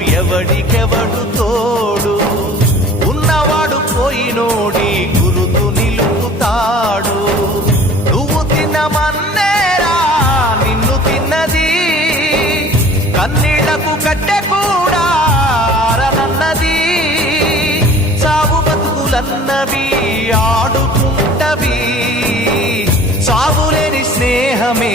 ఎవడికెవడు తోడు? ఉన్నవాడు పోయినోడి గురుతు నిలుపుతాడు. నువ్వు తిన్నమన్నేరా నిన్ను తిన్నది. కన్నీళ్ళకు కట్టె కూడా ఆరనన్నది. సాగు బతుకులన్నవి ఆడుకుంటవి. సాగులేని స్నేహమే